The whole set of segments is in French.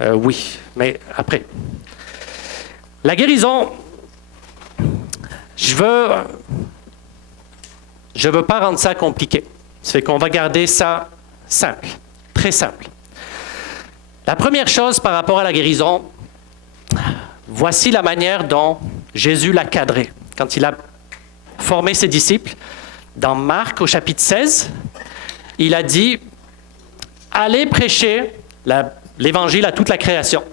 Oui, mais après. La guérison, je veux pas rendre ça compliqué. Ça fait qu'on va garder ça simple, très simple. La première chose par rapport à la guérison, voici la manière dont Jésus l'a cadré. Quand il a formé ses disciples, dans Marc au chapitre 16, il a dit « Allez prêcher l'évangile à toute la création.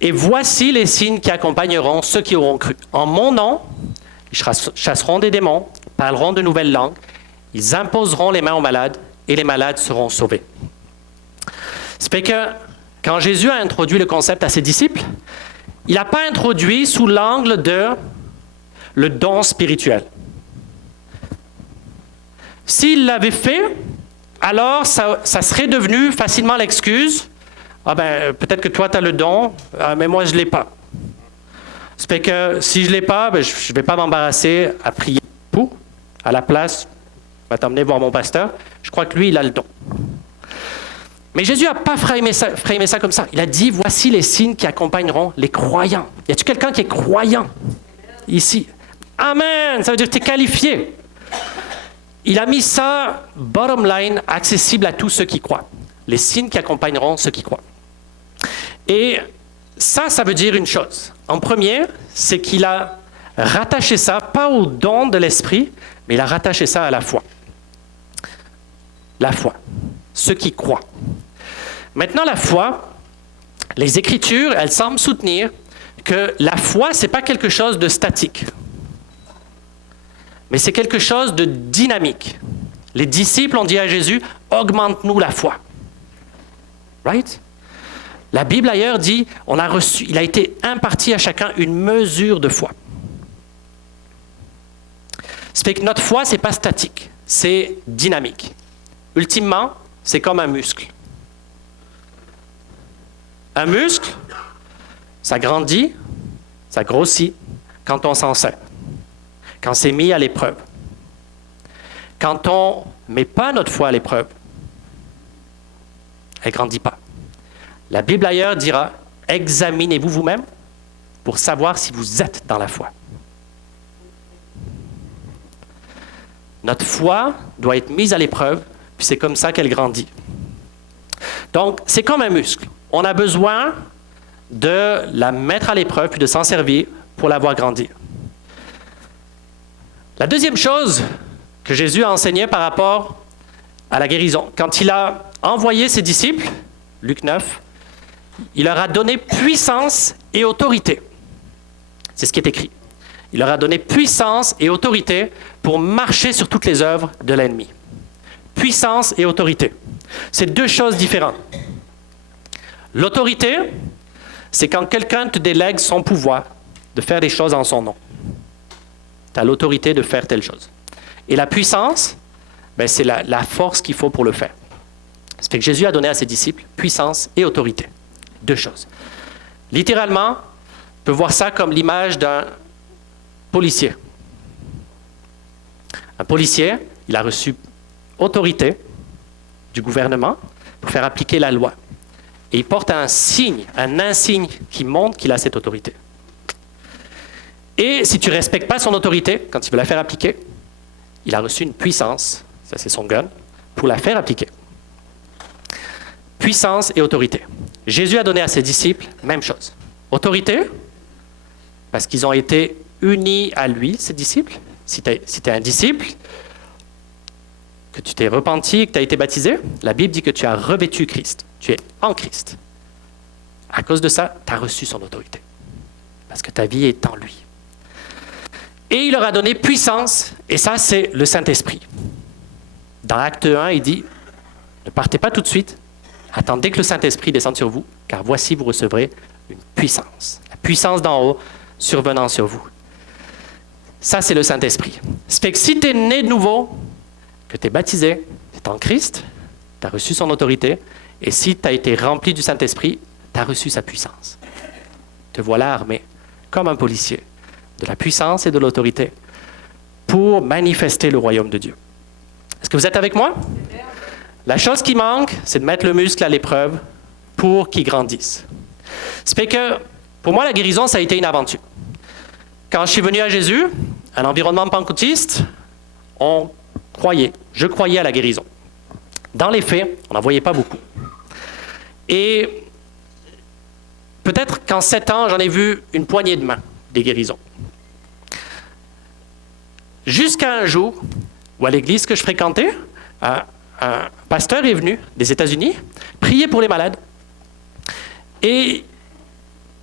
Et voici les signes qui accompagneront ceux qui auront cru. En mon nom, ils chasseront des démons, parleront de nouvelles langues, ils imposeront les mains aux malades et les malades seront sauvés. » C'est fait que quand Jésus a introduit le concept à ses disciples, il n'a pas introduit sous l'angle de le don spirituel. S'il l'avait fait, alors ça serait devenu facilement l'excuse. Ah ben, peut-être que toi, tu as le don, mais moi, je ne l'ai pas. Ça fait que si je ne l'ai pas, ben, je ne vais pas m'embarrasser à prier pour. À la place, je vais t'emmener voir mon pasteur. Je crois que lui, il a le don. Mais Jésus n'a pas framé ça comme ça. Il a dit, voici les signes qui accompagneront les croyants. Y a-t-il quelqu'un qui est croyant ici? Amen! Ça veut dire que tu es qualifié. Il a mis ça, bottom line, accessible à tous ceux qui croient. Les signes qui accompagneront ceux qui croient. Et ça veut dire une chose. En premier, c'est qu'il a rattaché ça, pas au don de l'esprit, mais il a rattaché ça à la foi. La foi. Ceux qui croient. Maintenant, la foi, les Écritures, elles semblent soutenir que la foi, ce n'est pas quelque chose de statique, mais c'est quelque chose de dynamique. Les disciples ont dit à Jésus, augmente-nous la foi. Right? La Bible ailleurs dit, il a été imparti à chacun une mesure de foi. Ça fait que notre foi, ce n'est pas statique, c'est dynamique. Ultimement, c'est comme un muscle. Un muscle, ça grandit, ça grossit quand on s'en sert, quand c'est mis à l'épreuve. Quand on ne met pas notre foi à l'épreuve, elle ne grandit pas. La Bible ailleurs dira, examinez-vous vous-même pour savoir si vous êtes dans la foi. Notre foi doit être mise à l'épreuve, puis c'est comme ça qu'elle grandit. Donc, c'est comme un muscle. On a besoin de la mettre à l'épreuve, puis de s'en servir pour la voir grandir. La deuxième chose que Jésus a enseigné par rapport à la guérison, quand il a envoyé ses disciples, Luc 9, il leur a donné puissance et autorité. C'est ce qui est écrit. Il leur a donné puissance et autorité pour marcher sur toutes les œuvres de l'ennemi. Puissance et autorité. C'est deux choses différentes. L'autorité, c'est quand quelqu'un te délègue son pouvoir de faire des choses en son nom. Tu as l'autorité de faire telle chose. Et la puissance, ben, c'est la force qu'il faut pour le faire. Ça fait que Jésus a donné à ses disciples puissance et autorité. Deux choses. Littéralement, on peut voir ça comme l'image d'un policier. Un policier, il a reçu autorité du gouvernement pour faire appliquer la loi. Et il porte un signe, un insigne qui montre qu'il a cette autorité. Et si tu ne respectes pas son autorité, quand il veut la faire appliquer, il a reçu une puissance, ça c'est son gun, pour la faire appliquer. Puissance et autorité. Jésus a donné à ses disciples, même chose. Autorité, parce qu'ils ont été unis à lui, ses disciples. Si tu es un disciple, que tu t'es repenti, que tu as été baptisé, la Bible dit que tu as revêtu Christ. Tu es en Christ. À cause de ça, tu as reçu son autorité. Parce que ta vie est en lui. Et il leur a donné puissance, et ça, c'est le Saint-Esprit. Dans Acte 1, il dit, ne partez pas tout de suite, attendez que le Saint-Esprit descende sur vous, car voici, vous recevrez une puissance. La puissance d'en haut survenant sur vous. Ça, c'est le Saint-Esprit. Ça fait que si tu es né de nouveau, que tu es baptisé, tu es en Christ, tu as reçu son autorité, et si tu as été rempli du Saint-Esprit, tu as reçu sa puissance. Te voilà armé, comme un policier, de la puissance et de l'autorité pour manifester le royaume de Dieu. Est-ce que vous êtes avec moi? La chose qui manque, c'est de mettre le muscle à l'épreuve pour qu'il grandisse. Ça fait que, pour moi, la guérison, ça a été une aventure. Quand je suis venu à Jésus, un environnement pentecôtiste, je croyais à la guérison. Dans les faits, on n'en voyait pas beaucoup. Et peut-être qu'en 7 ans, j'en ai vu une poignée de main des guérisons. Jusqu'à un jour où à l'église que je fréquentais, un pasteur est venu des États-Unis prier pour les malades. Et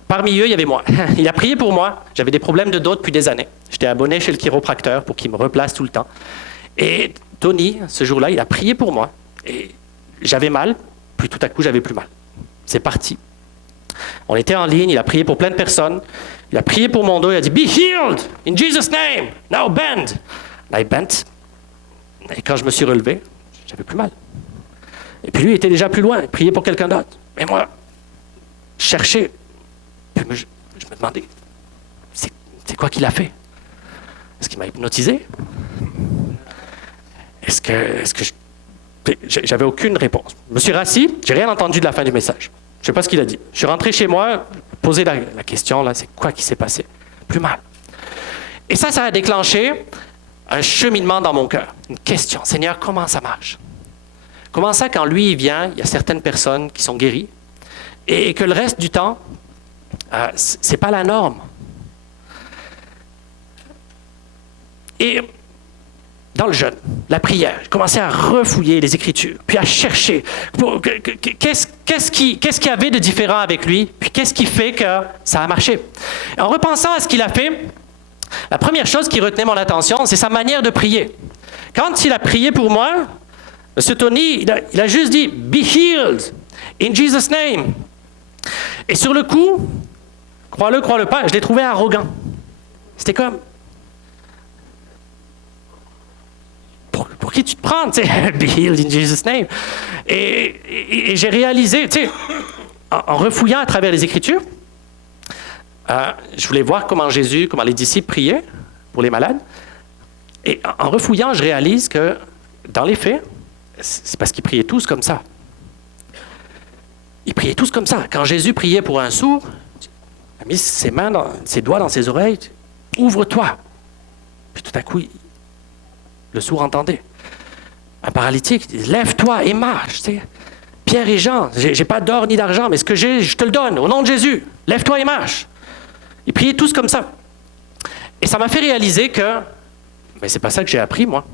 parmi eux, il y avait moi. Il a prié pour moi. J'avais des problèmes de dos depuis des années. J'étais abonné chez le chiropracteur pour qu'il me replace tout le temps. Et Tony, ce jour-là, il a prié pour moi. Et j'avais mal, puis tout à coup, j'avais plus mal. C'est parti. On était en ligne, il a prié pour plein de personnes. Il a prié pour mon dos, il a dit « Be healed in Jesus' name, now bend ». I bent. Et quand je me suis relevé, j'avais plus mal. Et puis lui, il était déjà plus loin, il priait pour quelqu'un d'autre. Mais moi, je cherchais. Puis je me demandais, c'est quoi qu'il a fait? Est-ce qu'il m'a hypnotisé? Est-ce que j'avais aucune réponse. Je me suis rassis, j'ai rien entendu de la fin du message. Je ne sais pas ce qu'il a dit. Je suis rentré chez moi, posé la question, là, c'est quoi qui s'est passé? Plus mal. Et ça a déclenché un cheminement dans mon cœur. Une question, Seigneur, comment ça marche? Comment ça, quand lui, il vient, il y a certaines personnes qui sont guéries, et que le reste du temps, c'est pas la norme. Et dans le jeûne, la prière, j'ai commencé à refouiller les Écritures, puis à chercher qu'est-ce qu'il y avait de différent avec lui, puis qu'est-ce qui fait que ça a marché. En repensant à ce qu'il a fait, la première chose qui retenait mon attention, c'est sa manière de prier. Quand il a prié pour moi, M. Tony, il a juste dit « Be healed in Jesus' name ». Et sur le coup, crois-le pas, je l'ai trouvé arrogant. C'était comme... Pour qui tu te prends, tu sais, be healed in Jesus' name. Et j'ai réalisé, tu sais, en refouillant à travers les Écritures, je voulais voir comment les disciples priaient pour les malades. Et en refouillant, je réalise que, dans les faits, c'est parce qu'ils priaient tous comme ça. Ils priaient tous comme ça. Quand Jésus priait pour un sourd, il a mis ses doigts dans ses oreilles, ouvre-toi. Puis tout à coup, le sourd entendait. Un paralytique, lève-toi et marche. Tu sais. Pierre et Jean, j'ai pas d'or ni d'argent, mais ce que j'ai, je te le donne, au nom de Jésus. Lève-toi et marche. Ils priaient tous comme ça. Et ça m'a fait réaliser que, mais c'est pas ça que j'ai appris, moi.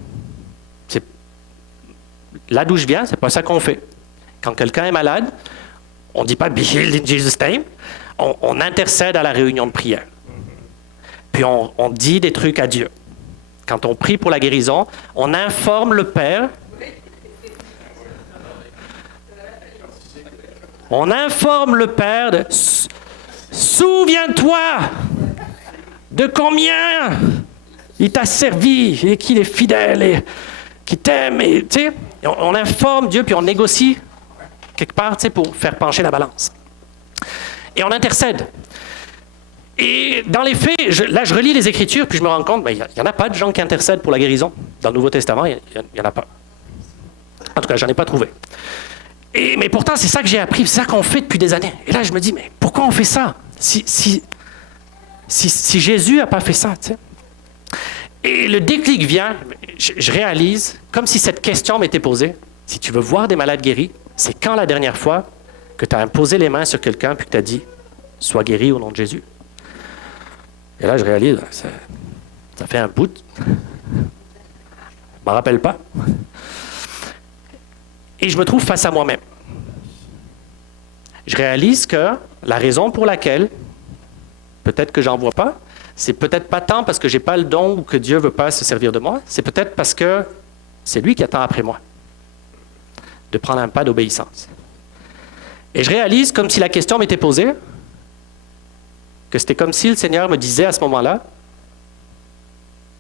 Là d'où je viens, c'est pas ça qu'on fait. Quand quelqu'un est malade, on ne dit pas « Be healed in Jesus' name », on intercède à la réunion de prière. Puis on dit des trucs à Dieu. Quand on prie pour la guérison, on informe le Père. On informe le Père de « Souviens-toi de combien il t'a servi et qu'il est fidèle et qui t'aime. » Et, tu sais, on informe Dieu, puis on négocie quelque part, tu sais, pour faire pencher la balance. Et on intercède. Et dans les faits, je relis les Écritures, puis je me rends compte, il n'y en a pas de gens qui intercèdent pour la guérison. Dans le Nouveau Testament, il n'y en a pas. En tout cas, je n'en ai pas trouvé. Mais pourtant, c'est ça que j'ai appris, c'est ça qu'on fait depuis des années. Et là, je me dis, mais pourquoi on fait ça? Si Jésus n'a pas fait ça, tu sais. Et le déclic vient, je réalise, comme si cette question m'était posée, si tu veux voir des malades guéris, c'est quand la dernière fois que tu as imposé les mains sur quelqu'un puis que tu as dit « Sois guéri au nom de Jésus ». Et là, je réalise, ça fait un bout. Je ne m'en rappelle pas. Et je me trouve face à moi-même. Je réalise que la raison pour laquelle, peut-être que j'en vois pas, c'est peut-être pas tant parce que j'ai pas le don ou que Dieu veut pas se servir de moi, c'est peut-être parce que c'est lui qui attend après moi de prendre un pas d'obéissance. Et je réalise, comme si la question m'était posée, que c'était comme si le Seigneur me disait à ce moment-là,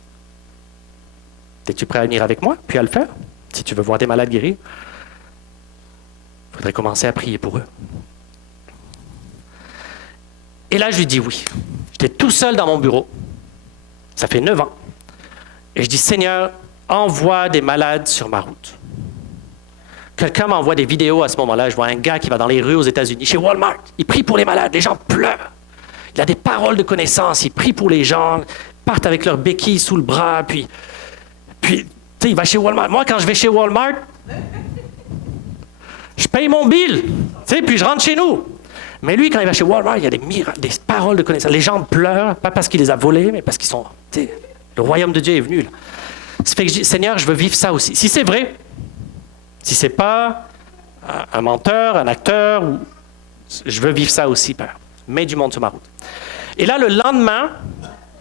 « Es-tu prêt à venir avec moi, puis à le faire? Si tu veux voir des malades guéris, il faudrait commencer à prier pour eux. » Et là, je lui dis oui. J'étais tout seul dans mon bureau. Ça fait 9 ans. Et je dis, Seigneur, envoie des malades sur ma route. Quelqu'un m'envoie des vidéos à ce moment-là. Je vois un gars qui va dans les rues aux États-Unis, chez Walmart. Il prie pour les malades. Les gens pleurent. Il a des paroles de connaissance. Il prie pour les gens. Ils partent avec leurs béquilles sous le bras. Puis tu sais, il va chez Walmart. Moi, quand je vais chez Walmart, je paye mon bill. Tu sais, puis je rentre chez nous. Mais lui, quand il va chez Walmart, il y a des miracles, des paroles de connaissance. Les gens pleurent, pas parce qu'il les a volés, mais parce qu'ils sont... Tu sais, le royaume de Dieu est venu. Là. Ça fait que je dis, Seigneur, je veux vivre ça aussi. Si c'est vrai, si c'est pas un menteur, un acteur, je veux vivre ça aussi, Père. Mets du monde sur ma route. Et là, le lendemain,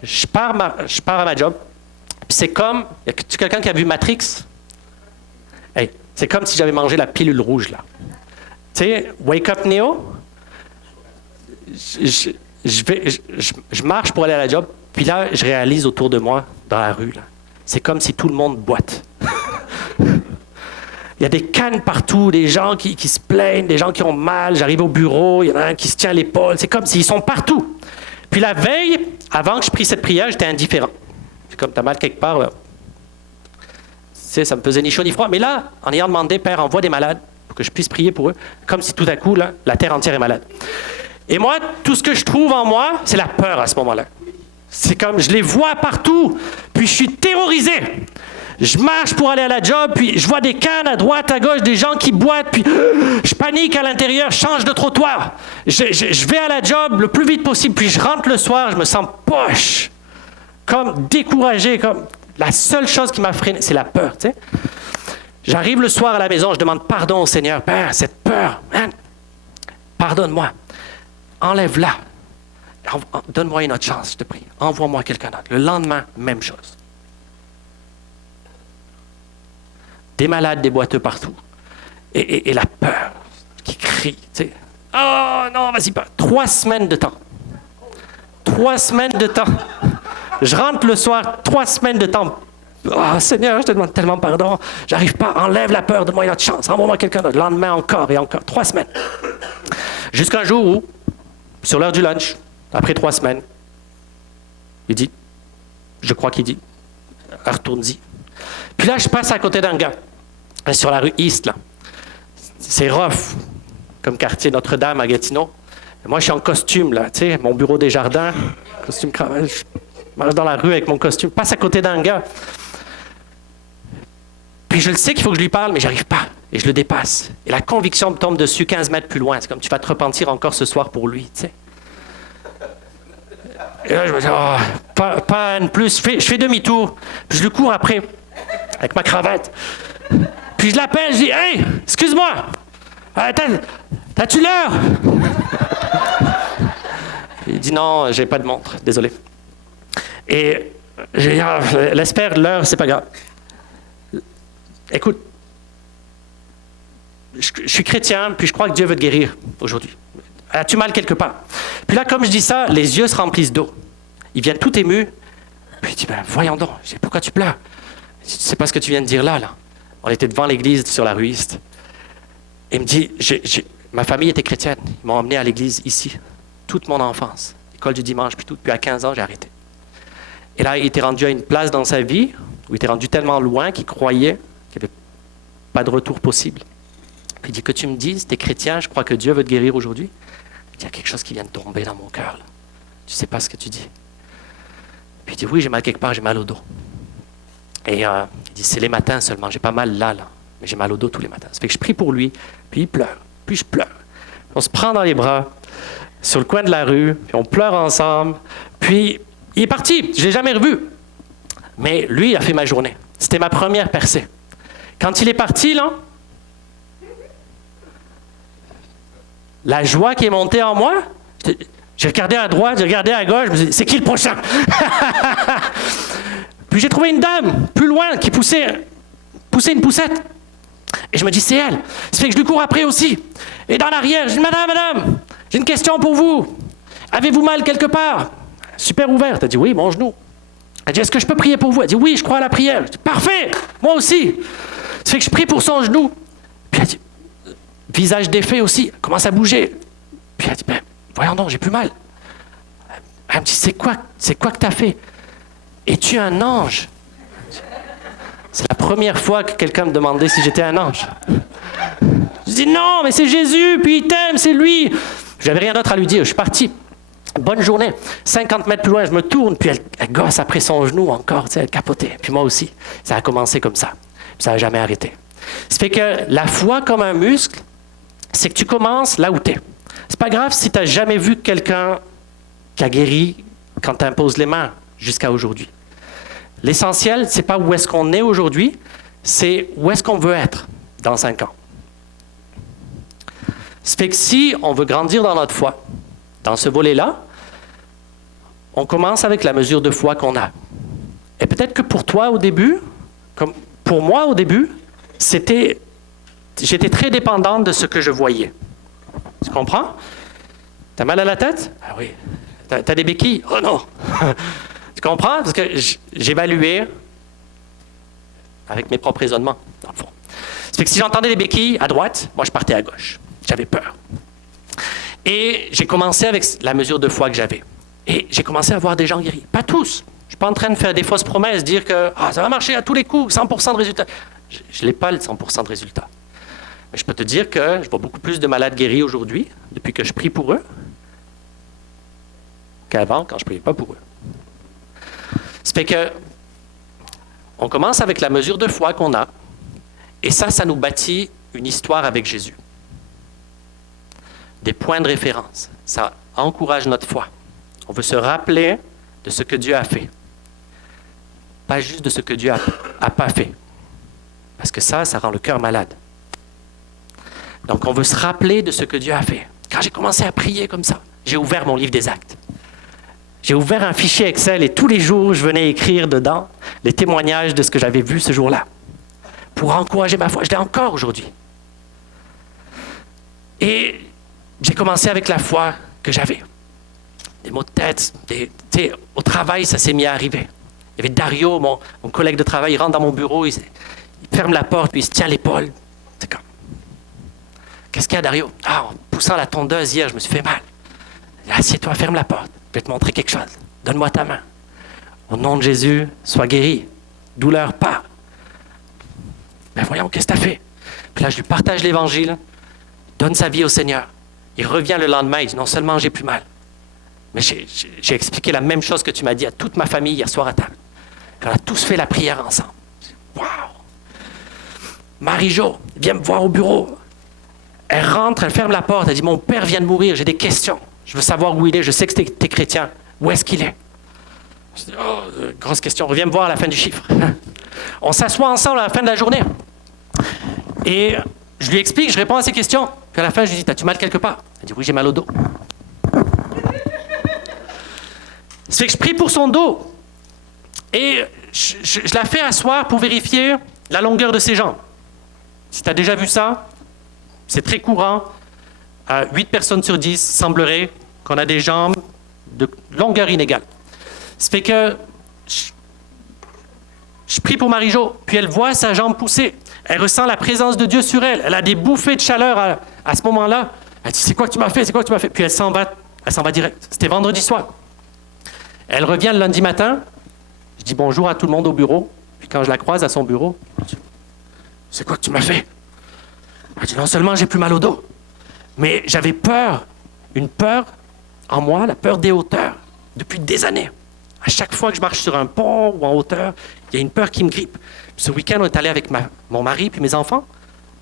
je pars à ma job. Puis c'est comme... Y a quelqu'un qui a vu Matrix? Hey, c'est comme si j'avais mangé la pilule rouge, là. Tu sais, Wake Up Neo? Je marche pour aller à la job, puis là, je réalise autour de moi, dans la rue, là, c'est comme si tout le monde boite. Il y a des cannes partout, des gens qui se plaignent, des gens qui ont mal. J'arrive au bureau, il y en a un qui se tient à l'épaule. C'est comme s'ils sont partout. Puis la veille, avant que je prie cette prière, j'étais indifférent. C'est comme, t'as mal quelque part, là. Tu sais, ça me faisait ni chaud ni froid. Mais là, en ayant demandé, Père, envoie des malades pour que je puisse prier pour eux, comme si tout à coup, là, la terre entière est malade. Et moi, tout ce que je trouve en moi, c'est la peur à ce moment-là. C'est comme, je les vois partout, puis je suis terrorisé. Je marche pour aller à la job, puis je vois des cannes à droite, à gauche, des gens qui boitent, puis je panique à l'intérieur, je change de trottoir. Je vais à la job le plus vite possible, puis je rentre le soir, je me sens poche, comme découragé, comme la seule chose qui m'a freiné, c'est la peur, tu sais. J'arrive le soir à la maison, je demande pardon au Seigneur. Père, cette peur, man, pardonne-moi. Enlève-la. Donne-moi une autre chance, je te prie. Envoie-moi quelqu'un d'autre. Le lendemain, même chose. Des malades, des boiteux partout. Et la peur qui crie. Tu sais. Oh non, vas-y pas. 3 semaines de temps. 3 semaines de temps. Je rentre le soir, 3 semaines de temps. Oh Seigneur, je te demande tellement pardon. J'arrive pas. Enlève la peur, donne-moi une autre chance. Envoie-moi quelqu'un d'autre. Le lendemain, encore et encore. 3 semaines. Jusqu'à un jour où, sur l'heure du lunch, après 3 semaines, il dit, je crois qu'il dit, retourne-y. Puis là, je passe à côté d'un gars, sur la rue East, là. C'est rough, comme quartier Notre-Dame à Gatineau. Et moi, je suis en costume, là, tu sais, mon bureau des jardins, costume cravate, je marche dans la rue avec mon costume, passe à côté d'un gars. Puis je le sais qu'il faut que je lui parle, mais j'arrive pas. Et je le dépasse. Et la conviction me tombe dessus 15 mètres plus loin. C'est comme tu vas te repentir encore ce soir pour lui, tu sais. Et là, je me dis, oh, pas un plus. Je fais demi-tour. Puis je lui cours après, avec ma cravate. Puis je l'appelle, je dis, hey, excuse-moi, t'as-tu l'heure? Il dit, non, j'ai pas de montre, désolé. Et j'ai dit, l'espère, l'heure, c'est pas grave. Écoute, je suis chrétien, puis je crois que Dieu veut te guérir aujourd'hui. As-tu mal quelque part? Puis là, comme je dis ça, les yeux se remplissent d'eau. Ils viennent tout émus. Puis il dit, ben, voyons donc, je dis, pourquoi tu pleures? Je dis, tu sais pas ce que tu viens de dire là. On était devant l'église sur la rue East. Et il me dit, ma famille était chrétienne. Ils m'ont emmené à l'église ici, toute mon enfance. École du dimanche, puis tout. Puis à 15 ans, j'ai arrêté. Et là, il était rendu à une place dans sa vie où il était rendu tellement loin qu'il croyait qu'il n'y avait pas de retour possible. Puis il dit, que tu me dises, tu es chrétien, je crois que Dieu veut te guérir aujourd'hui. Il y a quelque chose qui vient de tomber dans mon cœur. Là. Tu ne sais pas ce que tu dis. Puis il dit, oui, j'ai mal quelque part, j'ai mal au dos. Et il dit, c'est les matins seulement, j'ai pas mal là, mais j'ai mal au dos tous les matins. Ça fait que je prie pour lui, puis il pleure, puis je pleure. On se prend dans les bras, sur le coin de la rue, puis on pleure ensemble. Puis il est parti, je ne l'ai jamais revu. Mais lui, il a fait ma journée. C'était ma première percée. Quand il est parti, là, la joie qui est montée en moi, j'ai regardé à droite, j'ai regardé à gauche, je me suis dit, c'est qui le prochain? Puis j'ai trouvé une dame, plus loin, qui poussait une poussette. Et je me dis, c'est elle. Ça fait que je lui cours après aussi. Et dans l'arrière, je dis, madame, j'ai une question pour vous. Avez-vous mal quelque part? Super ouverte. Elle dit, oui, mon genou. Elle dit, est-ce que je peux prier pour vous? Elle dit, oui, je crois à la prière. Je dis, parfait, moi aussi. Ça fait que je prie pour son genou. Puis elle dit, visage défait aussi, elle commence à bouger. Puis elle dit, ben, voyons donc, j'ai plus mal. Elle me dit, c'est quoi que t'as fait? Es-tu un ange? C'est la première fois que quelqu'un me demandait si j'étais un ange. Je dis non, mais c'est Jésus, puis il t'aime, c'est lui. Je n'avais rien d'autre à lui dire, je suis parti. Bonne journée. 50 mètres plus loin, je me tourne, puis elle gosse après son genou encore, elle capotait. Puis moi aussi, ça a commencé comme ça. Puis ça n'a jamais arrêté. Ça fait que la foi comme un muscle, c'est que tu commences là où tu es. C'est pas grave si tu n'as jamais vu quelqu'un qui a guéri quand tu imposes les mains jusqu'à aujourd'hui. L'essentiel, c'est pas où est-ce qu'on est aujourd'hui, c'est où est-ce qu'on veut être dans 5 ans. Ça fait que si on veut grandir dans notre foi, dans ce volet-là, on commence avec la mesure de foi qu'on a. Et peut-être que pour toi au début, comme pour moi au début, j'étais très dépendante de ce que je voyais. Tu comprends? T'as mal à la tête? Ah oui. T'as des béquilles? Oh non! Tu comprends? Parce que j'évaluais avec mes propres raisonnements, dans le fond. Ça fait que si j'entendais des béquilles à droite, moi je partais à gauche. J'avais peur. Et j'ai commencé avec la mesure de foi que j'avais. Et j'ai commencé à voir des gens guéris. Pas tous. Je ne suis pas en train de faire des fausses promesses, dire que ça va marcher à tous les coups, 100% de résultats. Je n'ai pas le 100% de résultats. Mais je peux te dire que je vois beaucoup plus de malades guéris aujourd'hui, depuis que je prie pour eux, qu'avant, quand je ne priais pas pour eux. Ça fait que on commence avec la mesure de foi qu'on a, et ça nous bâtit une histoire avec Jésus. Des points de référence. Ça encourage notre foi. On veut se rappeler de ce que Dieu a fait. Pas juste de ce que Dieu a pas fait. Parce que ça rend le cœur malade. Donc on veut se rappeler de ce que Dieu a fait. Quand j'ai commencé à prier comme ça, j'ai ouvert mon livre des actes. J'ai ouvert un fichier Excel et tous les jours, je venais écrire dedans les témoignages de ce que j'avais vu ce jour-là. Pour encourager ma foi. Je l'ai encore aujourd'hui. Et j'ai commencé avec la foi que j'avais. Des maux de tête, au travail, ça s'est mis à arriver. Il y avait Dario, mon collègue de travail, il rentre dans mon bureau, il ferme la porte, puis il se tient l'épaule. C'est comme, qu'est-ce qu'il y a, Dario? En poussant la tondeuse hier, je me suis fait mal. Assieds-toi, ferme la porte, je vais te montrer quelque chose. Donne-moi ta main. Au nom de Jésus, sois guéri. Douleur, pas. Ben voyons, qu'est-ce que tu as fait? Puis là, je lui partage l'Évangile, donne sa vie au Seigneur. Il revient le lendemain, il dit, non seulement j'ai plus mal, mais j'ai expliqué la même chose que tu m'as dit à toute ma famille hier soir à table. Puis on a tous fait la prière ensemble. Waouh! Marie-Jo, viens me voir au bureau. Elle rentre, elle ferme la porte, elle dit, mon père vient de mourir, j'ai des questions. Je veux savoir où il est, je sais que t'es chrétien. Où est-ce qu'il est? Je dis, grosse question, reviens me voir à la fin du chiffre. On s'assoit ensemble à la fin de la journée. Et je lui explique, je réponds à ses questions. Puis à la fin, je lui dis, t'as-tu mal quelque part? Elle dit, oui, j'ai mal au dos. Ça fait que je prie pour son dos. Et je la fais asseoir pour vérifier la longueur de ses jambes. Si tu as déjà vu ça, c'est très courant. 8 personnes sur 10 semblerait qu'on a des jambes de longueur inégale. Ça fait que je prie pour Marie-Jo, puis elle voit sa jambe pousser. Elle ressent la présence de Dieu sur elle. Elle a des bouffées de chaleur à ce moment-là. Elle dit, c'est quoi que tu m'as fait? C'est quoi que tu m'as fait? Puis elle s'en va direct. C'était vendredi soir. Elle revient le lundi matin. Je dis bonjour à tout le monde au bureau. Puis quand je la croise à son bureau, je dis, c'est quoi que tu m'as fait? Elle dit, non seulement j'ai plus mal au dos, mais j'avais peur, une peur en moi, la peur des hauteurs, depuis des années. À chaque fois que je marche sur un pont ou en hauteur, il y a une peur qui me grippe. Ce week-end, on est allé avec mon mari puis mes enfants.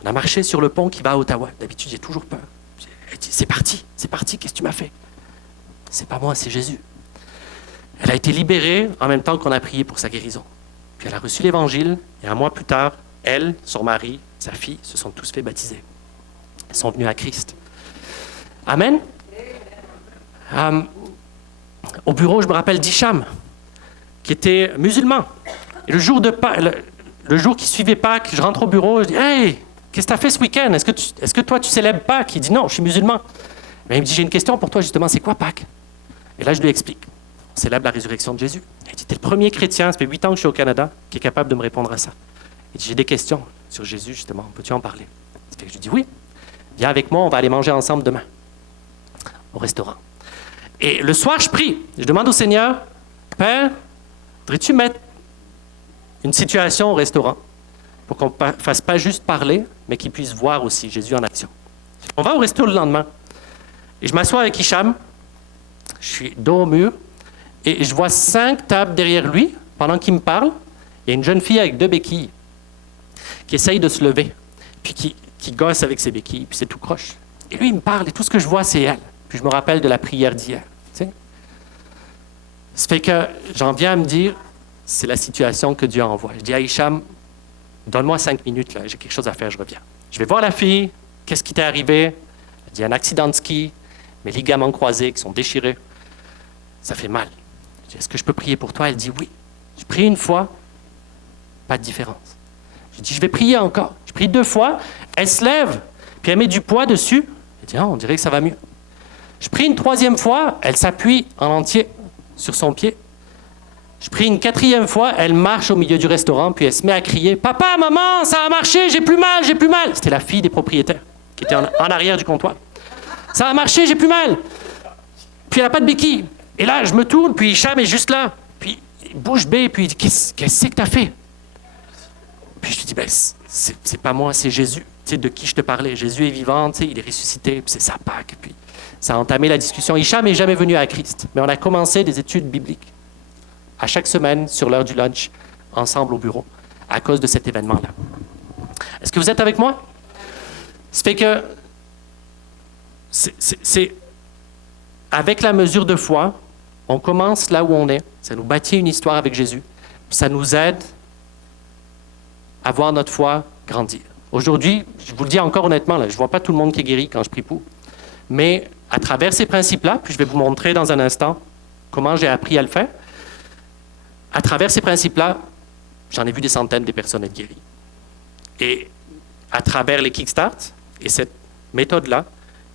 On a marché sur le pont qui va à Ottawa. D'habitude, j'ai toujours peur. Elle dit, c'est parti, qu'est-ce que tu m'as fait? C'est pas moi, c'est Jésus. Elle a été libérée en même temps qu'on a prié pour sa guérison. Puis elle a reçu l'Évangile, et un mois plus tard, elle, son mari, sa fille, se sont tous fait baptiser. Elles sont venues à Christ. Amen. Au bureau, je me rappelle d'Hicham, qui était musulman. Et le jour qui suivait Pâques, je rentre au bureau, je dis, « Hey, qu'est-ce que tu as fait ce week-end? Est-ce que toi, tu célèbres Pâques? » Il dit, « Non, je suis musulman. » Mais il me dit, « J'ai une question pour toi, justement, c'est quoi Pâques? » Et là, je lui explique. On célèbre la résurrection de Jésus. Il dit, « T'es le premier chrétien, ça fait 8 ans que je suis au Canada, qui est capable de me répondre à ça. » Il dit, « J'ai des questions sur Jésus, justement, peux-tu en parler? » Ça fait que je lui dis, « Oui, viens avec moi, on va aller manger ensemble demain, au restaurant. » Et le soir, je prie. Je demande au Seigneur, « Père, voudrais-tu mettre une situation au restaurant pour qu'on ne fasse pas juste parler, mais qu'ils puissent voir aussi Jésus en action. On va au resto le lendemain. Et je m'assois avec Hicham. Je suis dos au mur. Et je vois 5 tables derrière lui. Pendant qu'il me parle, il y a une jeune fille avec 2 béquilles qui essaye de se lever. Puis qui gosse avec ses béquilles. Puis c'est tout croche. Et lui, il me parle. Et tout ce que je vois, c'est elle. Puis je me rappelle de la prière d'hier. Tu sais? Ça fait que j'en viens à me dire, c'est la situation que Dieu envoie. Je dis à Hicham, donne-moi 5 minutes, là, j'ai quelque chose à faire, je reviens. Je vais voir la fille, qu'est-ce qui t'est arrivé? Elle dit un accident de ski, mes ligaments croisés qui sont déchirés. Ça fait mal. Je dis, est-ce que je peux prier pour toi? Elle dit oui. Je prie une fois, pas de différence. Je dis, je vais prier encore. Je prie 2 fois, elle se lève, puis elle met du poids dessus. Elle dit, on dirait que ça va mieux. Je prie une 3e fois, elle s'appuie en entier sur son pied. Je prie une 4e fois, elle marche au milieu du restaurant, puis elle se met à crier « Papa, maman, ça a marché, j'ai plus mal, j'ai plus mal !» C'était la fille des propriétaires, qui était en arrière du comptoir. « Ça a marché, j'ai plus mal !» Puis elle n'a pas de béquille. Et là, je me tourne, puis Hicham est juste là. Puis bouche bée, puis il dit « Qu'est-ce que tu as fait ?» Puis je lui dis ben, « C'est pas moi, c'est Jésus. Tu sais, de qui je te parlais. Jésus est vivant, tu sais, il est ressuscité, puis c'est sa Pâque. » Puis ça a entamé la discussion. Hicham n'est jamais venu à Christ, mais on a commencé des études bibliques à chaque semaine, sur l'heure du lunch, ensemble au bureau, à cause de cet événement-là. Est-ce que vous êtes avec moi? Ça fait que c'est avec la mesure de foi, on commence là où on est, ça nous bâtit une histoire avec Jésus, puis ça nous aide à voir notre foi grandir. Aujourd'hui, je vous le dis encore honnêtement, là, je ne vois pas tout le monde qui est guéri quand je prie pour, mais à travers ces principes-là, puis je vais vous montrer dans un instant comment j'ai appris à le faire, à travers ces principes-là, j'en ai vu des centaines de personnes être guéries. Et à travers les Kickstart et cette méthode-là,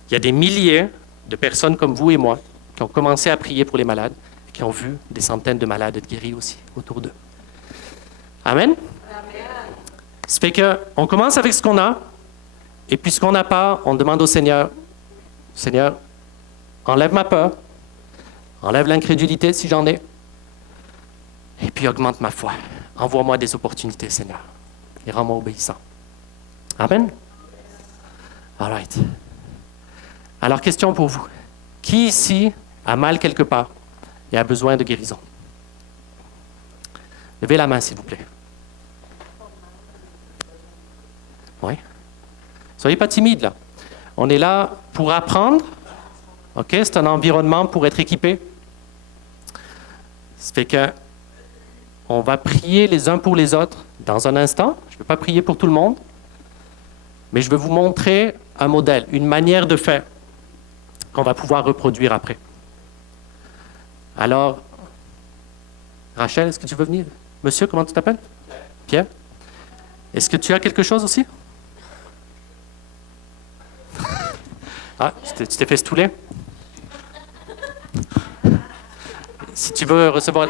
il y a des milliers de personnes comme vous et moi qui ont commencé à prier pour les malades et qui ont vu des centaines de malades être guéris aussi autour d'eux. Amen? Amen. Ça fait qu'on commence avec ce qu'on a, et puis ce qu'on n'a pas, on demande au Seigneur, Seigneur, enlève ma peur, enlève l'incrédulité si j'en ai, et puis augmente ma foi. Envoie-moi des opportunités, Seigneur. Et rends-moi obéissant. Amen? All right. Alors, question pour vous. Qui ici a mal quelque part et a besoin de guérison? Levez la main, s'il vous plaît. Oui. Soyez pas timide, là. On est là pour apprendre. OK? C'est un environnement pour être équipé. Ça fait que on va prier les uns pour les autres dans un instant. Je ne vais pas prier pour tout le monde, mais je vais vous montrer un modèle, une manière de faire qu'on va pouvoir reproduire après. Alors, Rachel, est-ce que tu veux venir? Monsieur, comment tu t'appelles? Pierre? Est-ce que tu as quelque chose aussi? Ah, tu t'es fait stouler? Si tu veux recevoir...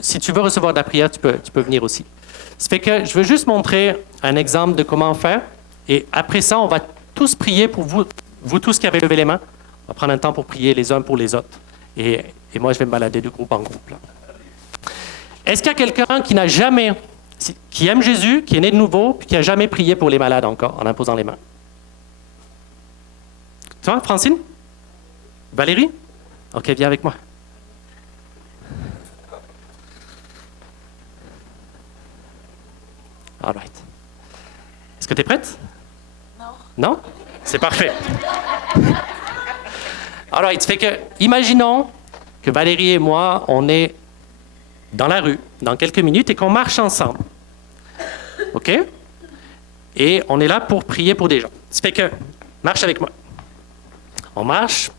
Si tu veux recevoir de la prière, tu peux venir aussi. Ça fait que je veux juste montrer un exemple de comment faire. Et après ça, on va tous prier pour vous tous qui avez levé les mains. On va prendre un temps pour prier les uns pour les autres. Et moi, je vais me balader de groupe en groupe. Là. Est-ce qu'il y a quelqu'un qui n'a jamais, qui aime Jésus, qui est né de nouveau, puis qui n'a jamais prié pour les malades encore, en imposant les mains? Toi, Francine? Valérie? OK, viens avec moi. All right. Est-ce que tu es prête? Non. Non? C'est parfait. All right. Ça fait que, imaginons que Valérie et moi, on est dans la rue, dans quelques minutes, et qu'on marche ensemble. OK? Et on est là pour prier pour des gens. Ça fait que, marche avec moi. On marche,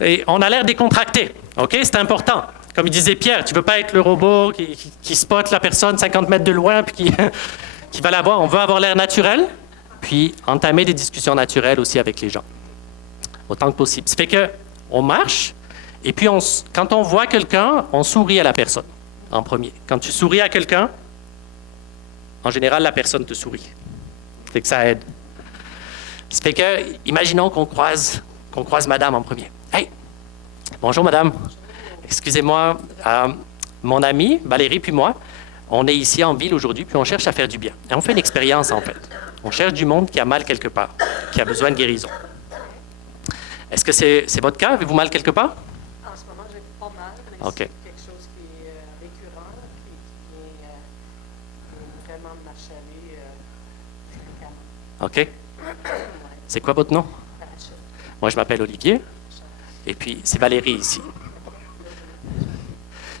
et on a l'air décontracté. OK? C'est important. Comme il disait Pierre, tu ne veux pas être le robot qui spotte la personne 50 mètres de loin, puis qui va la voir. On veut avoir l'air naturel, puis entamer des discussions naturelles aussi avec les gens, autant que possible. Ça fait qu'on marche, et puis quand on voit quelqu'un, on sourit à la personne en premier. Quand tu souris à quelqu'un, en général, la personne te sourit. Ça fait que ça aide. Ça fait que, imaginons qu'on croise qu'on croise madame en premier. Hey! Bonjour madame. Excusez-moi, mon ami Valérie puis moi, on est ici en ville aujourd'hui, puis on cherche à faire du bien. Et on fait une expérience en fait. On cherche du monde qui a mal quelque part, qui a besoin de guérison. Est-ce que c'est votre cas? Avez-vous mal quelque part? En ce moment, j'ai pas mal, mais OK. c'est quelque chose qui est récurrent, qui vient vraiment m'achaler fréquemment. OK. C'est quoi votre nom? Rachel. Moi, je m'appelle Olivier. Et puis, c'est Valérie ici.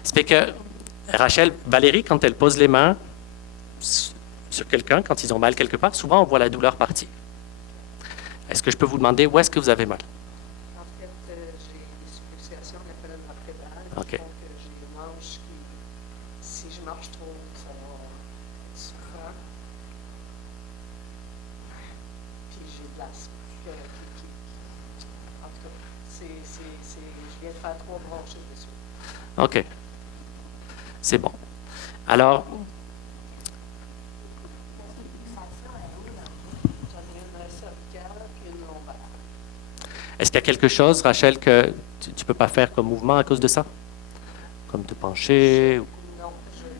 Ça fait que Rachel, Valérie, quand elle pose les mains sur quelqu'un, quand ils ont mal quelque part, souvent on voit la douleur partir. Est-ce que je peux vous demander où est-ce que vous avez mal? En fait, j'ai des suppulsations de la colonne vertébrale. OK. Donc, j'ai une hanche qui, si je marche trop, ça va être souffrant. Puis j'ai de l'asthme. En tout cas, je viens de faire 3 bronchites dessus. OK. C'est bon. Alors, J'en ai une cervicale et une lombaire. est-ce qu'il y a quelque chose, Rachel, que tu ne peux pas faire comme mouvement à cause de ça? Comme te pencher? Non, je refuse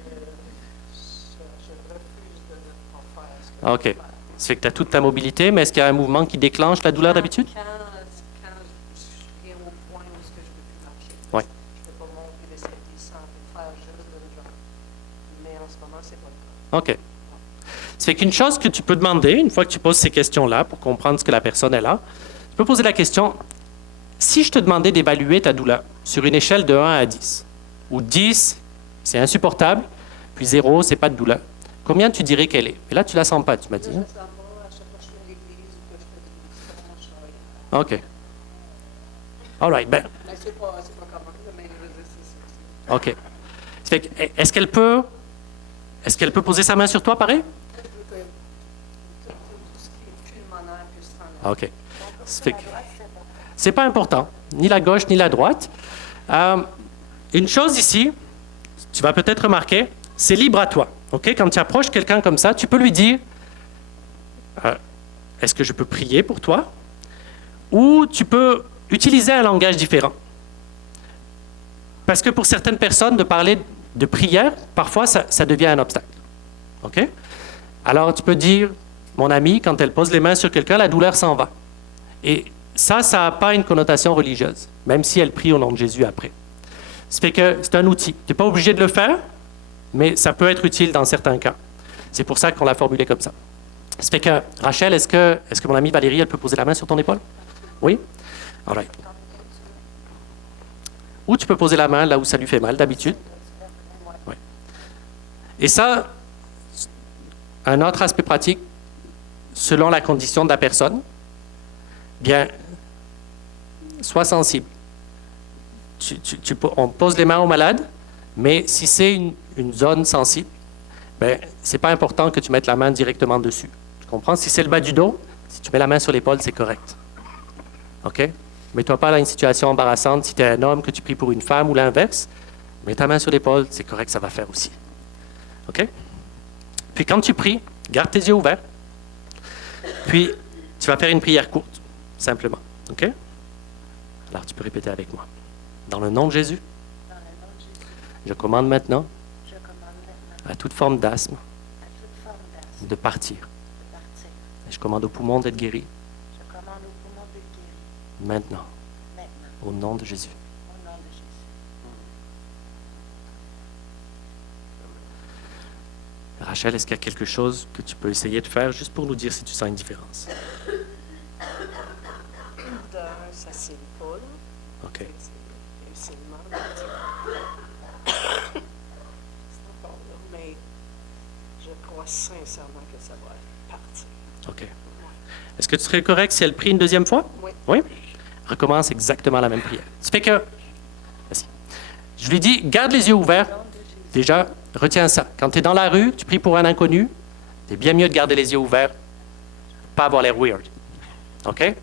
de ne pas faire ce que je veux OK. faire. Ça fait que tu as toute ta mobilité, mais est-ce qu'il y a un mouvement qui déclenche la douleur d'habitude? Quand je viens au point où est-ce que je ne peux plus marcher. Oui. Je ne peux pas monter les escaliers sans faire juste une jambe. Mais en ce moment, c'est pas le cas. OK. Ça fait qu'une chose que tu peux demander, une fois que tu poses ces questions-là, pour comprendre ce que la personne est là, tu peux poser la question, si je te demandais d'évaluer ta douleur sur une échelle de 1 à 10, où 10, c'est insupportable, puis 0, c'est pas de douleur, combien tu dirais qu'elle est? Et là, tu la sens pas, tu m'as dit. Je Hein? ne sens pas à chaque fois que je vais à l'église ou que je fais des méditations, je suis OK. All right. Ben, mais c'est pas commun, mais c'est OK. Ça fait que, est-ce qu'elle peut poser sa main sur toi, pareil? tout ce qui est pulmonaire peut se rendre. OK. Ça fait que c'est pas important, ni la gauche ni la droite. Une chose ici, tu vas peut-être remarquer, c'est libre à toi. OK? Quand tu approches quelqu'un comme ça, tu peux lui dire est-ce que je peux prier pour toi? Ou tu peux utiliser un langage différent. Parce que pour certaines personnes, de parler de prière, parfois, ça devient un obstacle. OK? Alors, tu peux dire, mon ami, quand elle pose les mains sur quelqu'un, la douleur s'en va. Et ça n'a pas une connotation religieuse, même si elle prie au nom de Jésus après. Ça fait que c'est un outil. Tu n'es pas obligé de le faire, mais ça peut être utile dans certains cas. C'est pour ça qu'on l'a formulé comme ça. Ça fait que, Rachel, est-ce que mon amie Valérie, elle peut poser la main sur ton épaule? Oui? All right. Ou tu peux poser la main là où ça lui fait mal, d'habitude. Oui. Et ça, un autre aspect pratique, selon la condition de la personne, bien, sois sensible. On pose les mains au malade, mais si c'est une zone sensible, ben, c'est pas important que tu mettes la main directement dessus. Tu comprends? Si c'est le bas du dos, si tu mets la main sur l'épaule, c'est correct. OK? Mets-toi pas dans une situation embarrassante si tu es un homme, que tu pries pour une femme ou l'inverse. Mets ta main sur l'épaule, c'est correct, ça va faire aussi. OK? Puis quand tu pries, garde tes yeux ouverts. Puis tu vas faire une prière courte, simplement. OK? Alors tu peux répéter avec moi. Dans le nom de Jésus, Dans le nom de Jésus, je commande maintenant je commande maintenant à toute forme d'asthme à toute forme d'asthme de partir. de partir. Et je commande aux poumons d'être guéris Je commande aux poumons de guérir maintenant, maintenant, au nom de Jésus. au nom de Jésus. Rachel, est-ce qu'il y a quelque chose que tu peux essayer de faire juste pour nous dire si tu sens une différence? Ça, c'est l'épaule. OK. C'est le membre. C'est encore là, mais je crois sincèrement que ça va partir. OK. Est-ce que tu serais correct si elle prie une deuxième fois? Oui. Oui? Recommence exactement la même prière. Ça fait que... Vas-y. Je lui dis, garde les yeux ouverts. Au nom de Jésus. Déjà, retiens ça. Quand tu es dans la rue, tu pries pour un inconnu, c'est bien mieux de garder les yeux ouverts, pas avoir l'air weird. OK?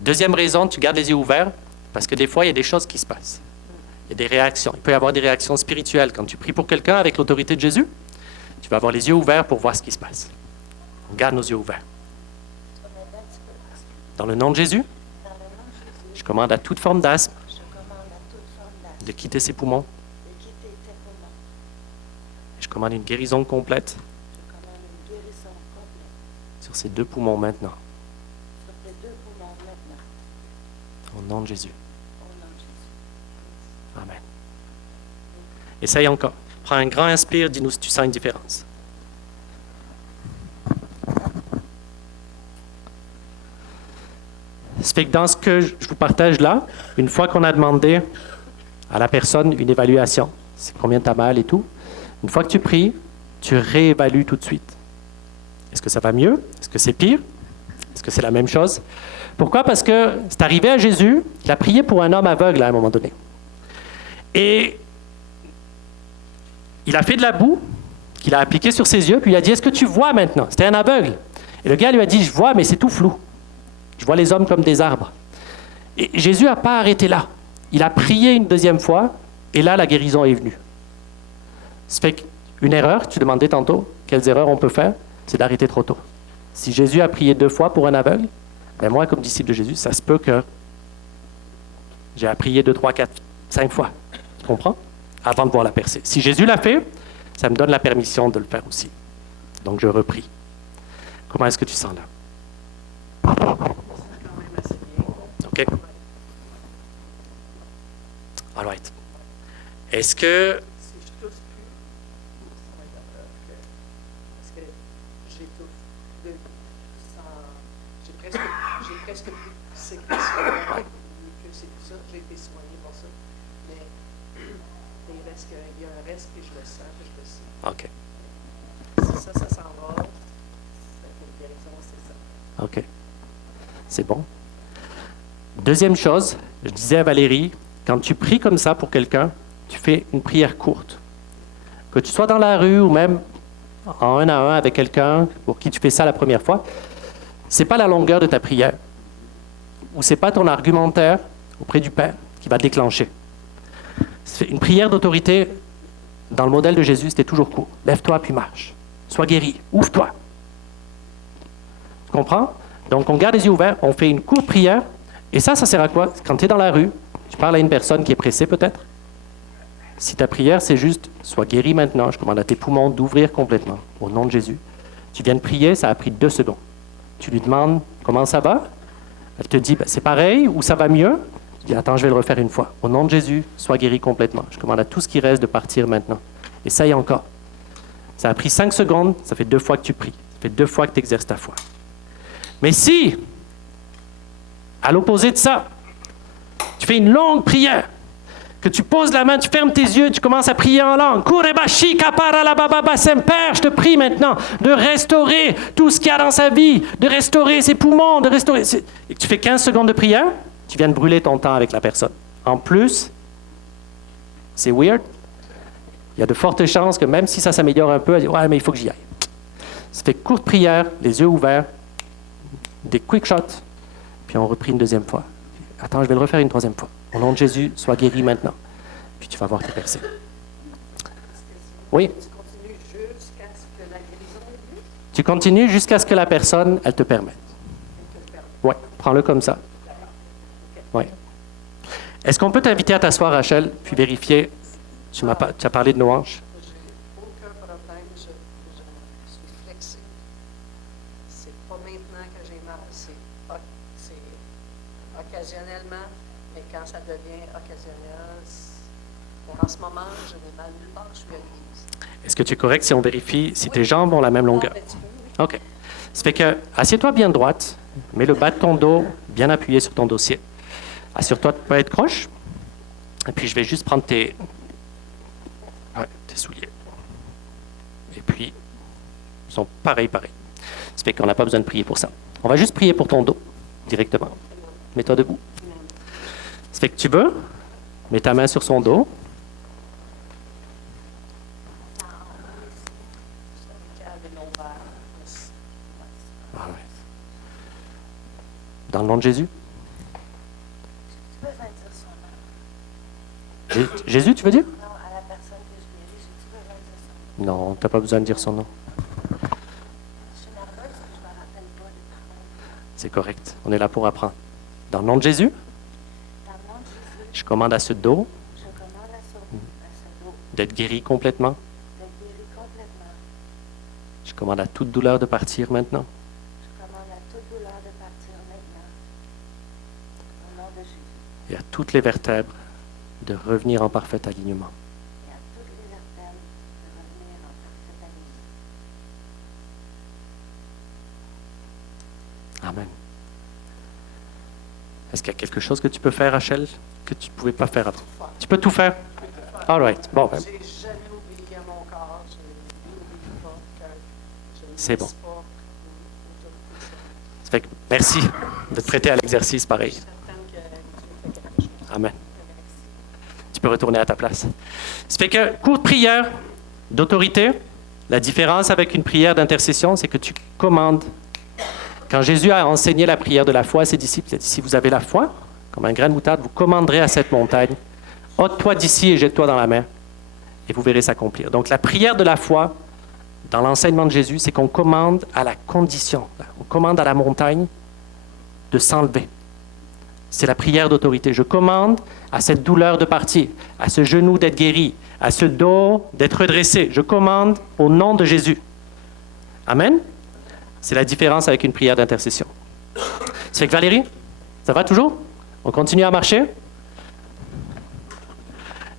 Deuxième raison, tu gardes les yeux ouverts, parce que des fois, il y a des choses qui se passent. Il y a des réactions. Il peut y avoir des réactions spirituelles. Quand tu pries pour quelqu'un avec l'autorité de Jésus, tu vas avoir les yeux ouverts pour voir ce qui se passe. On garde nos yeux ouverts. Dans le nom de Jésus, Dans le nom de Je commande à toute forme d'asthme Je commande à toute forme d'asthme de quitter ses poumons. de quitter tes poumons. Je commande une guérison complète Je commande une guérison complète sur ces 2 poumons maintenant. sur tes 2 poumons maintenant. Au nom de Jésus. Au nom de Jésus. Amen. Essaye encore. Prends un grand inspire, dis-nous si tu sens une différence. Ça fait que dans ce que je vous partage là, une fois qu'on a demandé à la personne une évaluation, c'est combien tu as mal et tout, une fois que tu pries, tu réévalues tout de suite. Est-ce que ça va mieux? Est-ce que c'est pire? Est-ce que c'est la même chose? Pourquoi? Parce que c'est arrivé à Jésus, il a prié pour un homme aveugle à un moment donné. Et il a fait de la boue qu'il a appliquée sur ses yeux, puis il a dit, est-ce que tu vois maintenant? C'était un aveugle. Et le gars lui a dit, je vois, mais c'est tout flou. Je vois les hommes comme des arbres. Et Jésus n'a pas arrêté là. Il a prié une deuxième fois, et là, la guérison est venue. Ça fait qu'une erreur, tu demandais tantôt, quelles erreurs on peut faire? C'est d'arrêter trop tôt. Si Jésus a prié 2 fois pour un aveugle, ben moi, comme disciple de Jésus, ça se peut que j'ai à prier 2, 3, 4, 5 fois. Tu comprends? Avant de voir la percée. Si Jésus l'a fait, ça me donne la permission de le faire aussi. Donc, je reprie. Comment est-ce que tu sens là? OK. All right. Est-ce que... Si je tousse plus, ça va être la preuve parce que j'étouffe j'ai presque plus de sécrétion. Que c'est tout ça. J'ai été soignée pour ça. Mais il reste il y a un reste que je le sens, que je le sens. OK. Si ça s'en va, c'est une guérison, c'est ça. OK. C'est bon. Deuxième chose, je disais à Valérie, quand tu pries comme ça pour quelqu'un, tu fais une prière courte. Que tu sois dans la rue ou même en 1 à 1 avec quelqu'un pour qui tu fais ça la première fois, c'est pas la longueur de ta prière ou c'est pas ton argumentaire auprès du Père qui va déclencher. Une prière d'autorité, dans le modèle de Jésus, c'était toujours court. Lève-toi puis marche. Sois guéri. Ouvre-toi. Tu comprends? Donc, on garde les yeux ouverts, on fait une courte prière. Et ça sert à quoi? Quand tu es dans la rue, tu parles à une personne qui est pressée peut-être. Si ta prière, c'est juste « Sois guéri maintenant, je commande à tes poumons d'ouvrir complètement, au nom de Jésus ». Tu viens de prier, ça a pris 2 secondes. Tu lui demandes « Comment ça va ?» Elle te dit ben, « C'est pareil » ou « Ça va mieux ?» Tu dis « Attends, je vais le refaire une fois. Au nom de Jésus, sois guéri complètement. Je commande à tout ce qui reste de partir maintenant. » Et ça y est encore. Ça a pris 5 secondes, ça fait 2 fois que tu pries. Ça fait 2 fois que tu exerces ta foi. Mais si, à l'opposé de ça, tu fais une longue prière, que tu poses la main, tu fermes tes yeux, tu commences à prier en langue. Père, je te prie maintenant de restaurer tout ce qu'il y a dans sa vie, de restaurer ses poumons, de restaurer... Et que tu fais 15 secondes de prière, tu viens de brûler ton temps avec la personne. En plus, c'est weird, il y a de fortes chances que même si ça s'améliore un peu, elle dit « Ouais, mais il faut que j'y aille. » Ça fait courte prière, les yeux ouverts, des quick shots, puis on reprit une deuxième fois. Attends, je vais le refaire une 3e fois. Au nom de Jésus, sois guéri maintenant. Puis tu vas voir tes percées. Oui? Tu continues jusqu'à ce que la guérison est venue? Tu continues jusqu'à ce que la personne, elle te permette. Oui, prends-le comme ça. Oui. Est-ce qu'on peut t'inviter à t'asseoir, Rachel, puis vérifier? Tu as parlé de nos hanches. J'ai aucun problème, je suis flexible. C'est pas maintenant que j'ai mal, c'est occasionnellement, mais quand ça devient occasionnel, en ce moment, je n'ai mal nulle part, je suis à l'église. Est-ce que tu es correct si on vérifie si tes jambes ont la même longueur? Ah, ben, tu peux, oui. OK. Ça fait que, assieds-toi bien droite, mets le bas de ton dos bien appuyé sur ton dossier. Assure-toi de ne pas être croche. Et puis, je vais juste prendre tes souliers. Et puis, ils sont pareils. Ça fait qu'on n'a pas besoin de prier pour ça. On va juste prier pour ton dos, directement. Mets-toi debout. Ça fait que tu veux, mets ta main sur son dos. Ah ouais. Dans le nom de Jésus. Tu peux dire son nom. Jésus, tu veux dire? Non, à la personne que je guéris, tu peux dire son nom. Non, tu n'as pas besoin de dire son nom. Je suis nerveuse parce que je ne me rappelle pas des paroles. C'est correct. On est là pour apprendre. Dans le nom de Jésus, commande à ce dos Je commande à ce dos d'être guéri complètement. d'être guéri complètement. Je commande à toute douleur de partir maintenant. Je commande à toute douleur de partir maintenant. Au nom de Jésus. Et à toutes les vertèbres de revenir en parfait alignement. Et à toutes les vertèbres de revenir en parfait alignement. Amen. Est-ce qu'il y a quelque chose que tu peux faire, Rachel, que tu ne pouvais pas faire avant? Tu peux tout faire? All right. Bon, ben, J'ai jamais oublié mon corps, je n'oublie pas que je ne C'est laisse bon. pas l'autorité sur ça fait que merci de te prêter à l'exercice pareil. Je suis certaine que Dieu fait quelque chose. Amen. Merci. Tu peux retourner à ta place. Ça fait que, courte prière d'autorité, la différence avec une prière d'intercession, c'est que tu commandes. Quand Jésus a enseigné la prière de la foi à ses disciples, il a dit, si vous avez la foi, comme un grain de moutarde, vous commanderez à cette montagne, ôte-toi d'ici et jette-toi dans la mer, et vous verrez s'accomplir. Donc la prière de la foi, dans l'enseignement de Jésus, c'est qu'on commande à la condition, on commande à la montagne de s'enlever. C'est la prière d'autorité. Je commande à cette douleur de partir, à ce genou d'être guéri, à ce dos d'être redressé. Je commande au nom de Jésus. Amen. C'est la différence avec une prière d'intercession. Ça fait que Valérie, ça va toujours? On continue à marcher?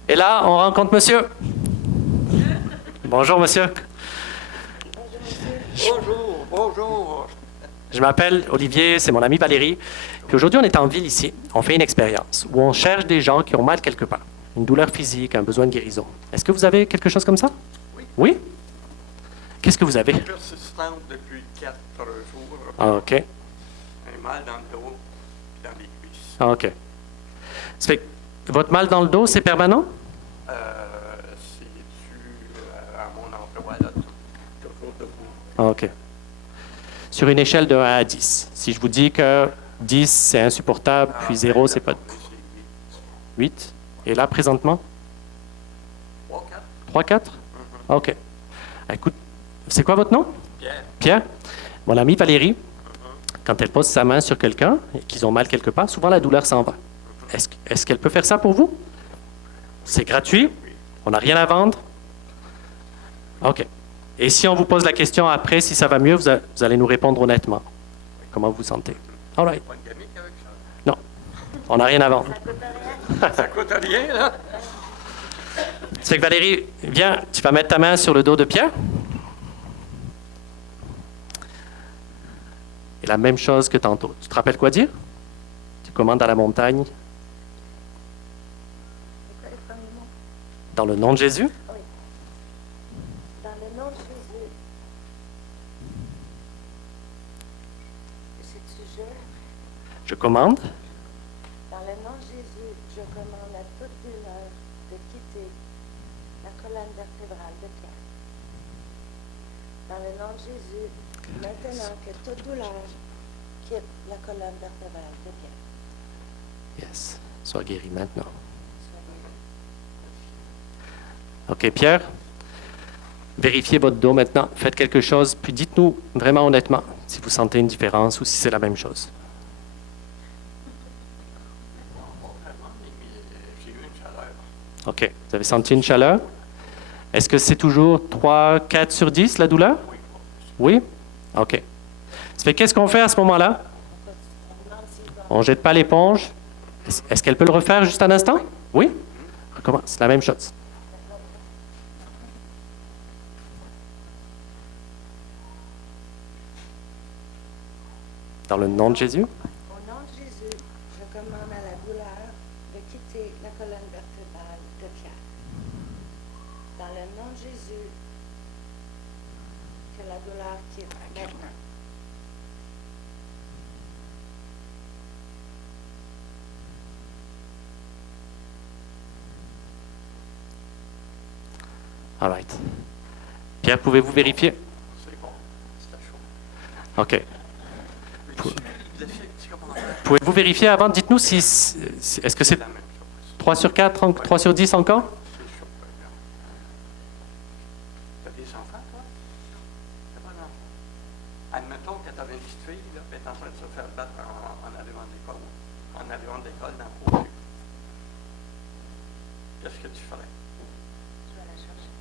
Et là, on rencontre monsieur. Bonjour monsieur. Bonjour, bonjour. Je m'appelle Olivier, c'est mon ami Valérie. Puis aujourd'hui, on est en ville ici. On fait une expérience où on cherche des gens qui ont mal quelque part. Une douleur physique, un besoin de guérison. Est-ce que vous avez quelque chose comme ça? Oui. Oui? Qu'est-ce que vous avez? Persistante depuis 4 jours. Ah, OK. Un mal dans le dos et dans les cuisses. Ah, OK. Ça fait que votre mal dans le dos, c'est permanent? C'est dû à mon emploi, là, toujours debout. Ah, OK. Sur une échelle de 1 à 10. Si je vous dis que 10, c'est insupportable, puis 0, c'est pas... 8. Et là, présentement? 3, 4. 3, 4? OK. Écoute, c'est quoi votre nom? Pierre. Pierre? Mon amie Valérie, quand elle pose sa main sur quelqu'un et qu'ils ont mal quelque part, souvent la douleur s'en va. Est-ce qu'elle peut faire ça pour vous? C'est gratuit? On n'a rien à vendre? OK. Et si on vous pose la question après, si ça va mieux, vous allez nous répondre honnêtement. Comment vous vous sentez? All right. Pas de gamique avec ça. Non. On n'a rien à vendre. Ça coûte rien, là. Ça fait que Valérie, viens, tu vas mettre ta main sur le dos de Pierre. Et la même chose que tantôt. Tu te rappelles quoi dire? Tu commandes à la montagne, C'est quoi le premier mot? dans le nom de Jésus. Oui. Dans le nom de Jésus. C'est-tu je? Je commande Dans le nom de Jésus, je commande à toute douleur de quitter la colonne vertébrale de Pierre. Dans le nom de Jésus, maintenant que toute douleur quitte la colonne vertébrale de Pierre. Yes. Sois guéri maintenant. Sois guéri. OK, Pierre, vérifiez votre dos maintenant. Faites quelque chose, puis dites-nous vraiment honnêtement si vous sentez une différence ou si c'est la même chose. J'ai eu une chaleur. OK. Vous avez senti une chaleur? Est-ce que c'est toujours 3, 4 sur 10, la douleur? Oui? OK. Ça fait qu'est-ce qu'on fait à ce moment-là? On demande s'il va. On ne jette pas l'éponge. Est-ce qu'elle peut le refaire juste un instant? Oui? Recommence. C'est la même chose. Dans le nom de Jésus. Au nom de Jésus, je commande à la douleur de quitter la colonne vertébrale de Pierre. Dans le nom de Jésus, que la douleur quitte maintenant. All right. Pierre, pouvez-vous vérifier? C'est bon. C'était chaud. OK. C'est comment on fait? Pouvez-vous vérifier avant? Dites-nous si est-ce que c'est La même chose. 3 sur 4, 3 sur 10 encore? C'est chaud, par exemple. T'as des enfants, toi? T'as pas d'enfants? Admettons que t'avais une petite fille, là, elle est en train de se faire battre en arrivant de l'école. En arrivant de l'école, dans le foyer. qu'est-ce que tu ferais? Je vais la chercher.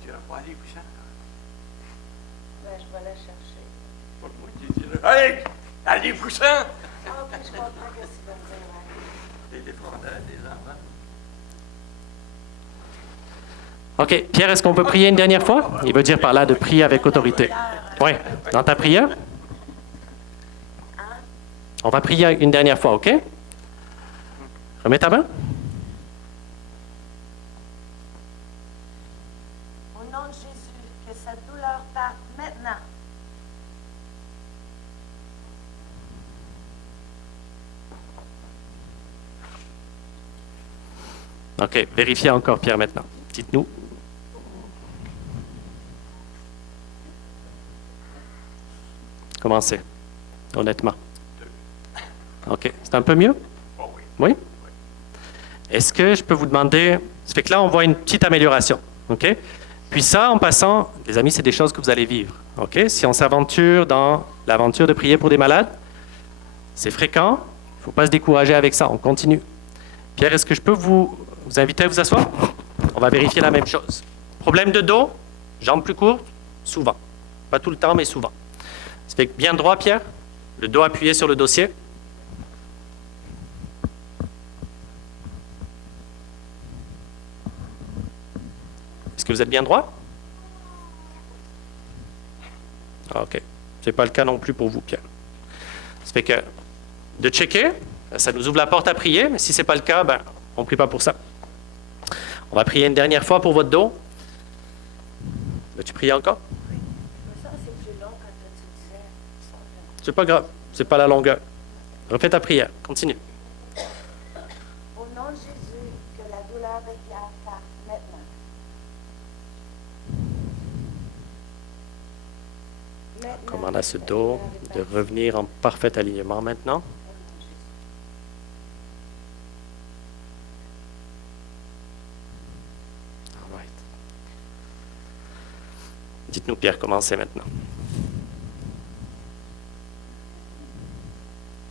Tu dirais pas, allez, couchant. Ben, je vais la chercher. Pas moi qui dirais, allez, allez, couchant. Ah, puis je comprends que tu vas me dire, ouais. Des défendants, des enfants. OK. Pierre, est-ce qu'on peut prier une dernière fois? Il veut dire par là de prier avec autorité. Oui. Dans ta prière? On va prier une dernière fois, OK? Remets ta main. Au nom de Jésus, que cette douleur parte maintenant. OK. Vérifiez encore, Pierre, maintenant. Dites-nous. Comment c'est? Honnêtement. OK. C'est un peu mieux? Oh oui. Oui? Est-ce que je peux vous demander... Ça fait que là, on voit une petite amélioration. OK? Puis ça, en passant, les amis, c'est des choses que vous allez vivre. OK? Si on s'aventure dans l'aventure de prier pour des malades, c'est fréquent. Il ne faut pas se décourager avec ça. On continue. Pierre, est-ce que je peux vous inviter à vous asseoir? On va vérifier la même chose. Problème de dos? Jambes plus courtes? Souvent. Pas tout le temps, mais souvent. Ça fait que bien droit, Pierre. Le dos appuyé sur le dossier. Est-ce que vous êtes bien droit? Ah, OK. Ce n'est pas le cas non plus pour vous, Pierre. Ça fait que de checker, ça nous ouvre la porte à prier, mais si ce n'est pas le cas, ben, on ne prie pas pour ça. On va prier une dernière fois pour votre dos. Veux-tu prier encore? Mais ça, c'est plus long quand tu disais. C'est pas grave. C'est pas la longueur. Refais ta prière. Continue. Au nom de Jésus, que la douleur de Pierre parte maintenant. On commande à ce dos de revenir en parfait alignement maintenant. All right. Dites-nous, Pierre, comment c'est maintenant?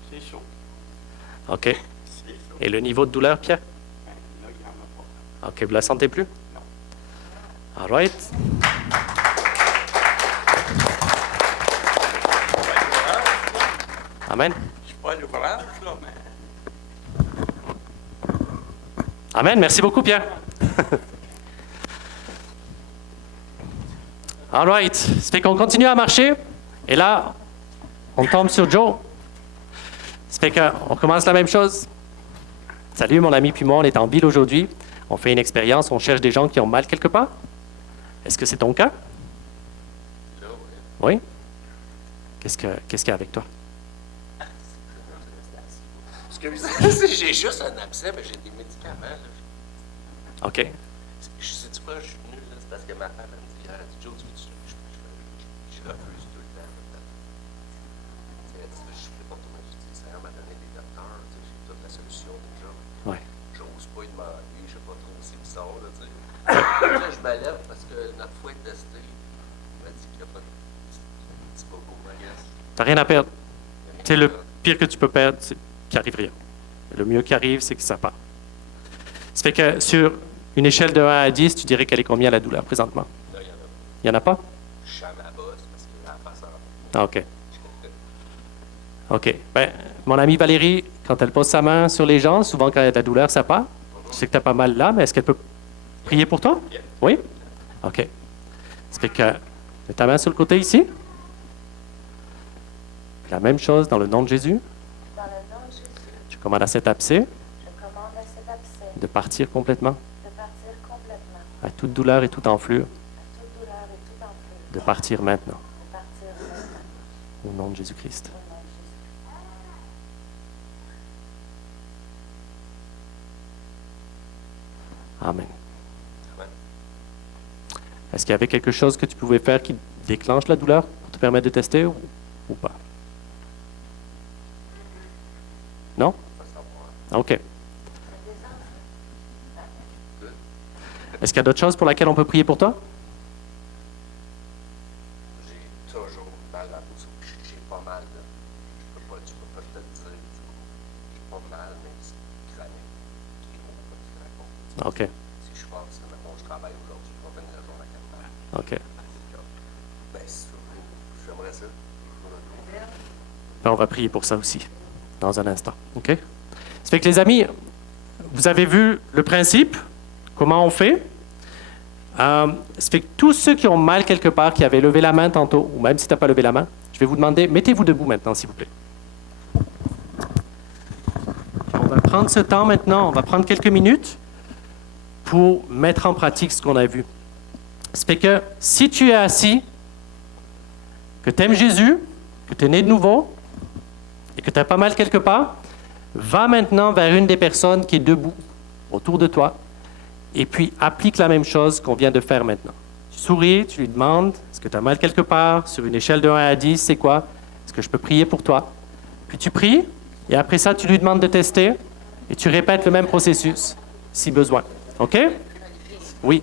C'est chaud. OK. C'est chaud. Et le niveau de douleur, Pierre? Ben, là, il n'y en a pas. OK, vous la sentez plus? Non. All right. Amen. Je suis pas à l'ouvrage, là, mais... Amen. Merci beaucoup, Pierre. All right. Ça fait qu'on continue à marcher. Et là, on tombe sur Joe. Ça fait qu'on commence la même chose. Salut, mon ami, puis moi, on est en ville aujourd'hui. On fait une expérience, on cherche des gens qui ont mal quelque part. Est-ce que c'est ton cas? Oui? Qu'est-ce qu'il y a avec toi? Excusez, j'ai juste un abcès, mais j'ai des médicaments. Là. OK. Je sais-tu pas, je suis venu, là, c'est parce que ma femme elle me dit, Joe, tu veux-tu? Je refuse tout le temps. Elle dit, je fais pas tout, je dis, ça m'a donné des docteurs, tu sais, j'ai toute la solution déjà. Ouais. J'ose pas y demander, je sais pas trop, c'est bizarre, là, tu sais. Là, je me lève parce que notre fois est testée. Il m'a dit qu'il n'y a pas de petit bobo, I guess. T'as rien à perdre. C'est le pire que tu peux perdre, c'est qu'il n'arrive rien. Le mieux qui arrive, c'est que ça part. Ça fait que sur une échelle de 1 à 10, tu dirais qu'elle est combien la douleur présentement? Là, il y en a. Il n'y en a pas? Je suis à ma bosse parce que la face en Ah, OK. OK. Ben, mon amie Valérie, quand elle pose sa main sur les gens, souvent quand il y a de la douleur, ça part. Je sais que tu as pas mal là, mais est-ce qu'elle peut prier pour toi? Oui? OK. Ça fait que mets ta main sur le côté ici. La même chose dans le nom de Jésus. Dans le nom de Jésus, Je commande à cet abcès je commande à cet abcès de partir complètement, de partir complètement, à toute douleur et toute enflure, à toute douleur et toute enflure, de partir maintenant, de partir maintenant, au nom de Jésus-Christ. au nom de Jésus. Amen. Amen. Est-ce qu'il y avait quelque chose que tu pouvais faire qui déclenche la douleur pour te permettre de tester ou pas? Non? Pas savoir. OK. Est-ce qu'il y a d'autres choses pour lesquelles on peut prier pour toi? J'ai toujours mal à la pousse. J'ai pas mal. Là. Je peux pas te le dire. J'ai pas mal, mais c'est chronique. OK. Si je suis passé, maintenant je travaille aujourd'hui, je vais venir le jour à 4 heures. OK. Ben, si tu veux, j'aimerais ça. Ben, on va prier pour ça aussi, dans un instant. OK? Ça fait que les amis, vous avez vu le principe, comment on fait. Ça fait que tous ceux qui ont mal quelque part, qui avaient levé la main tantôt, ou même si tu n'as pas levé la main, je vais vous demander, mettez-vous debout maintenant, s'il vous plaît. On va prendre ce temps maintenant, on va prendre quelques minutes pour mettre en pratique ce qu'on a vu. Ça fait que si tu es assis, que tu aimes Jésus, que tu es né de nouveau, et que tu as pas mal quelque part, va maintenant vers une des personnes qui est debout autour de toi, et puis applique la même chose qu'on vient de faire maintenant. Tu souris, tu lui demandes, est-ce que tu as mal quelque part? Sur une échelle de 1 à 10, c'est quoi? Est-ce que je peux prier pour toi? Puis tu pries, et après ça, tu lui demandes de tester, et tu répètes le même processus, si besoin. OK? Oui.